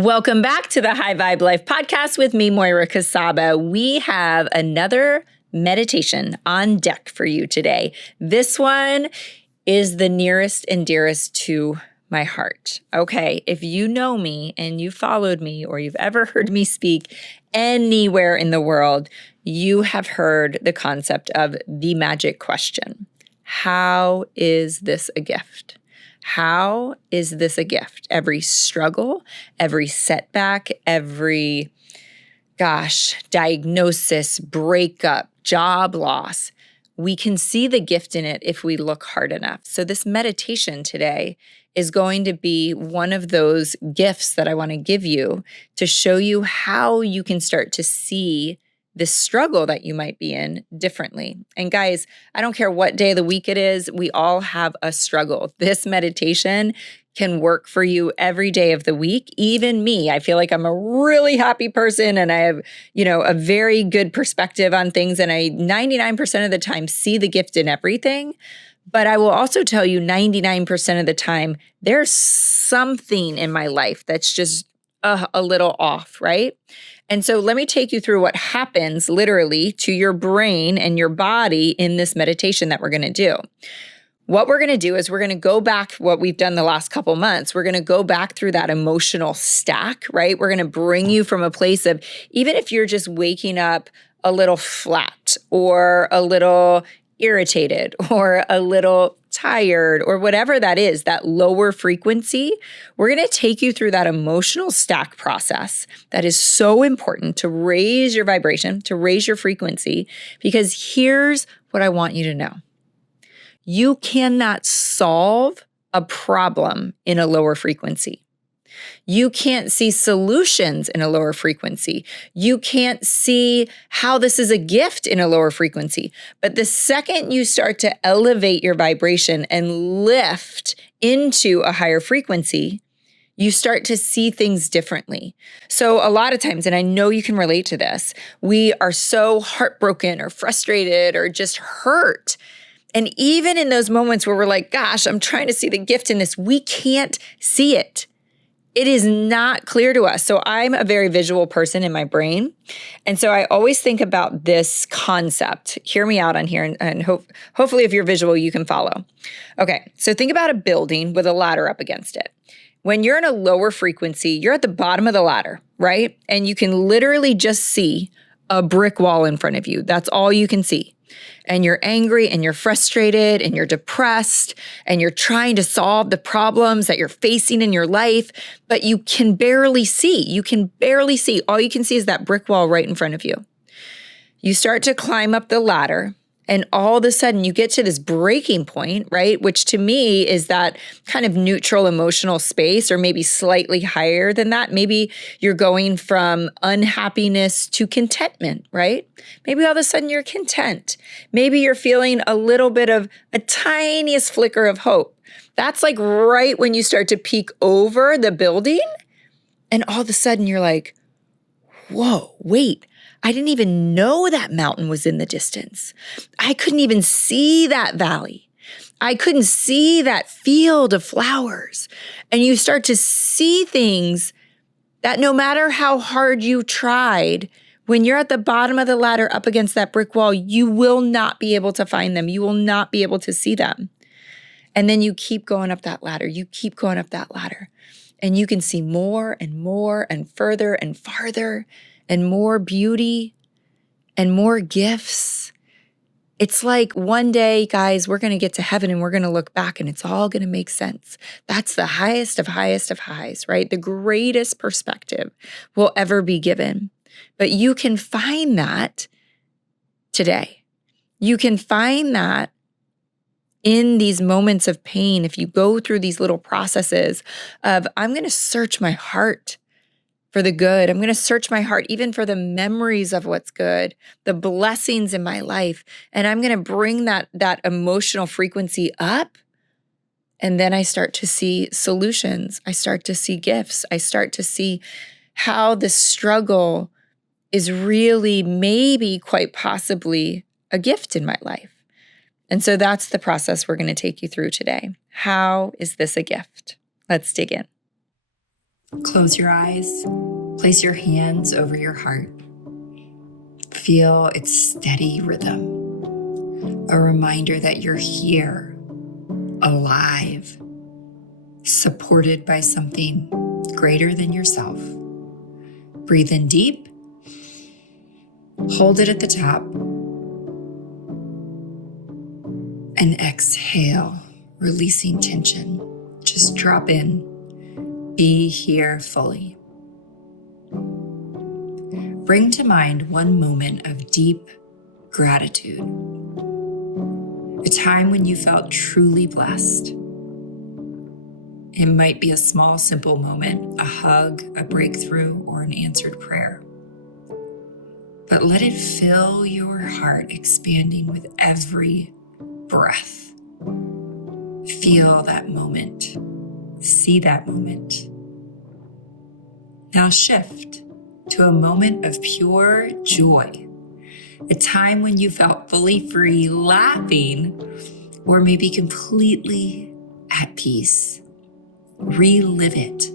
Welcome back to the High Vibe Life podcast with me, Moira Kucaba. We have another meditation on deck for you today. This one is the nearest and dearest to my heart. Okay, if you know me and you followed me or you've ever heard me speak anywhere in the world, you have heard the concept of the magic question. How is this a gift? How is this a gift? Every struggle, every setback, every, diagnosis, breakup, job loss, we can see the gift in it if we look hard enough. So this meditation today is going to be one of those gifts that I want to give you to show you how you can start to see this struggle that you might be in differently. And guys, I don't care what day of the week it is, we all have a struggle. This meditation can work for you every day of the week. Even me, I feel like I'm a really happy person and I have, a very good perspective on things. And I 99% of the time see the gift in everything. But I will also tell you 99% of the time, there's something in my life that's just a little off, right? And so let me take you through what happens literally to your brain and your body in this meditation that we're going to do. What we're going to do is we're going to go back what we've done the last couple months. We're going to go back through that emotional stack, right? We're going to bring you from a place of, even if you're just waking up a little flat or a little irritated or a little tired or whatever that is, that lower frequency, we're going to take you through that emotional stack process that is so important to raise your vibration, to raise your frequency, because here's what I want you to know. You cannot solve a problem in a lower frequency. You can't see solutions in a lower frequency. You can't see how this is a gift in a lower frequency. But the second you start to elevate your vibration and lift into a higher frequency, you start to see things differently. So a lot of times, and I know you can relate to this, we are so heartbroken or frustrated or just hurt. And even in those moments where we're like, gosh, I'm trying to see the gift in this, we can't see it. It is not clear to us. So I'm a very visual person in my brain. And so I always think about this concept. Hear me out on here and hopefully if you're visual, you can follow. Okay, so think about a building with a ladder up against it. When you're in a lower frequency, you're at the bottom of the ladder, right? And you can literally just see a brick wall in front of you. That's all you can see. And you're angry and you're frustrated and you're depressed and you're trying to solve the problems that you're facing in your life, but you can barely see. You can barely see. All you can see is that brick wall right in front of you. You start to climb up the ladder and all of a sudden you get to this breaking point, right? Which to me is that kind of neutral emotional space, or maybe slightly higher than that. Maybe you're going from unhappiness to contentment, right? Maybe all of a sudden you're content. Maybe you're feeling a little bit of a tiniest flicker of hope. That's like right when you start to peek over the building and all of a sudden you're like, whoa, wait. I didn't even know that mountain was in the distance. I couldn't even see that valley. I couldn't see that field of flowers. And you start to see things that no matter how hard you tried, when you're at the bottom of the ladder up against that brick wall, you will not be able to find them. You will not be able to see them. And then you keep going up that ladder. You keep going up that ladder. And you can see more and more and further and farther and more beauty and more gifts. It's like one day, guys, we're going to get to heaven and we're going to look back and it's all going to make sense. That's the highest of highs, right? The greatest perspective will ever be given. But you can find that today. You can find that in these moments of pain. If you go through these little processes of, I'm going to search my heart for the good. I'm going to search my heart even for the memories of what's good, the blessings in my life. And I'm going to bring that emotional frequency up. And then I start to see solutions. I start to see gifts. I start to see how the struggle is really maybe quite possibly a gift in my life. And so that's the process we're going to take you through today. How is this a gift? Let's dig in. Close your eyes. Place your hands over your heart. Feel its steady rhythm. A reminder that you're here, alive, supported by something greater than yourself. Breathe in deep. Hold it at the top. And exhale, releasing tension. Just drop in. Be here fully. Bring to mind one moment of deep gratitude. A time when you felt truly blessed. It might be a small, simple moment, a hug, a breakthrough, or an answered prayer. But let it fill your heart, expanding with every breath. Feel that moment. See that moment. Now shift to a moment of pure joy. A time when you felt fully free, laughing, or maybe completely at peace. Relive it.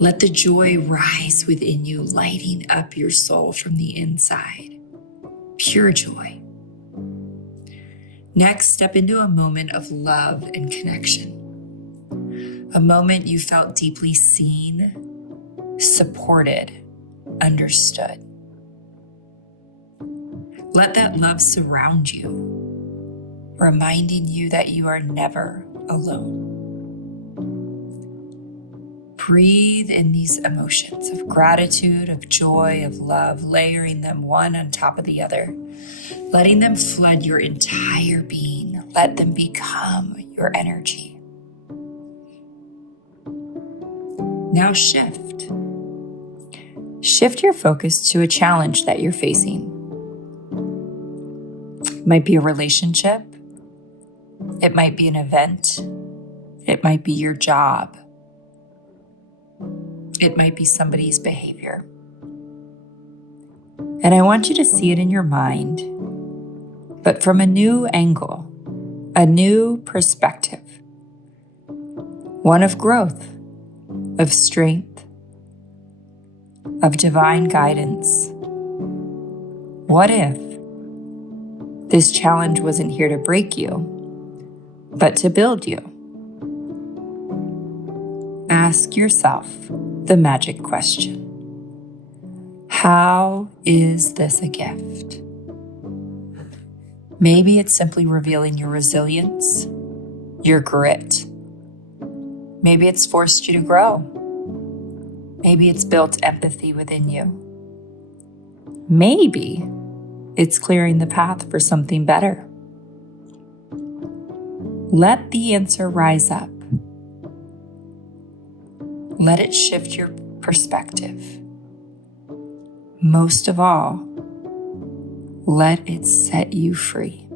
Let the joy rise within you, lighting up your soul from the inside. Pure joy. Next, step into a moment of love and connection. A moment you felt deeply seen, supported, understood. Let that love surround you, reminding you that you are never alone. Breathe in these emotions of gratitude, of joy, of love, layering them one on top of the other, letting them flood your entire being. Let them become your energy. Now shift. Shift your focus to a challenge that you're facing. It might be a relationship. It might be an event. It might be your job. It might be somebody's behavior. And I want you to see it in your mind, but from a new angle, a new perspective. One of growth, of strength, of divine guidance. What if this challenge wasn't here to break you, but to build you? Ask yourself the magic question. How is this a gift? Maybe it's simply revealing your resilience, your grit. Maybe it's forced you to grow. Maybe it's built empathy within you. Maybe it's clearing the path for something better. Let the answer rise up. Let it shift your perspective. Most of all, let it set you free.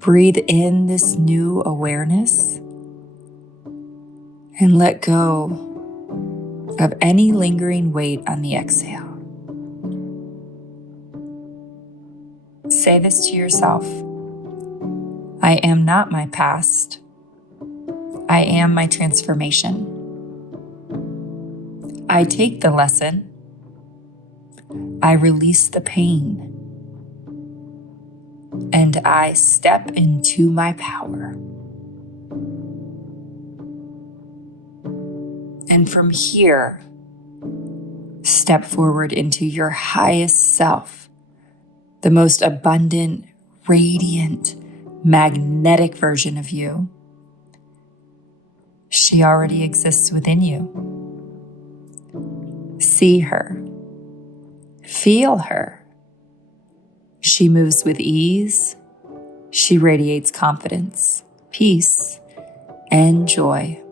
Breathe in this new awareness and let go of any lingering weight on the exhale. Say this to yourself. I am not my past. I am my transformation. I take the lesson. I release the pain. And I step into my power. And from here, step forward into your highest self, the most abundant, radiant, magnetic version of you. She already exists within you. See her. Feel her. She moves with ease. She radiates confidence, peace, and joy.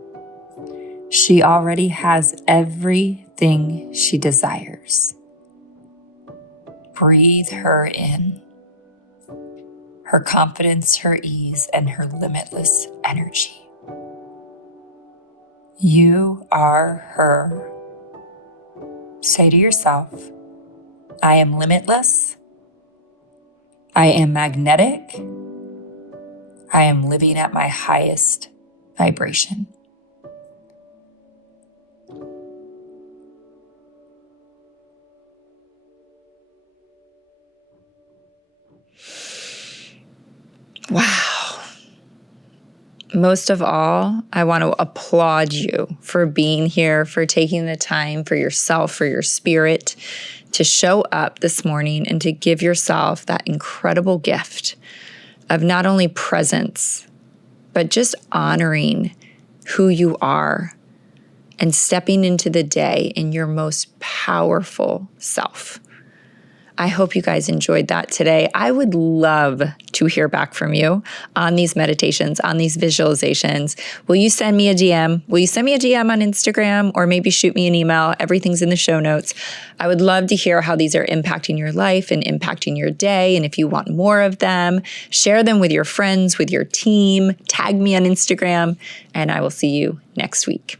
She already has everything she desires. Breathe her in. Her confidence, her ease, and her limitless energy. You are her. Say to yourself, I am limitless. I am magnetic. I am living at my highest vibration. Wow. Most of all, I want to applaud you for being here, for taking the time for yourself, for your spirit, to show up this morning and to give yourself that incredible gift of not only presence, but just honoring who you are and stepping into the day in your most powerful self. I hope you guys enjoyed that today. I would love to hear back from you on these meditations, on these visualizations. Will you send me a DM? Will you send me a DM on Instagram, or maybe shoot me an email? Everything's in the show notes. I would love to hear how these are impacting your life and impacting your day. And if you want more of them, share them with your friends, with your team, tag me on Instagram, and I will see you next week.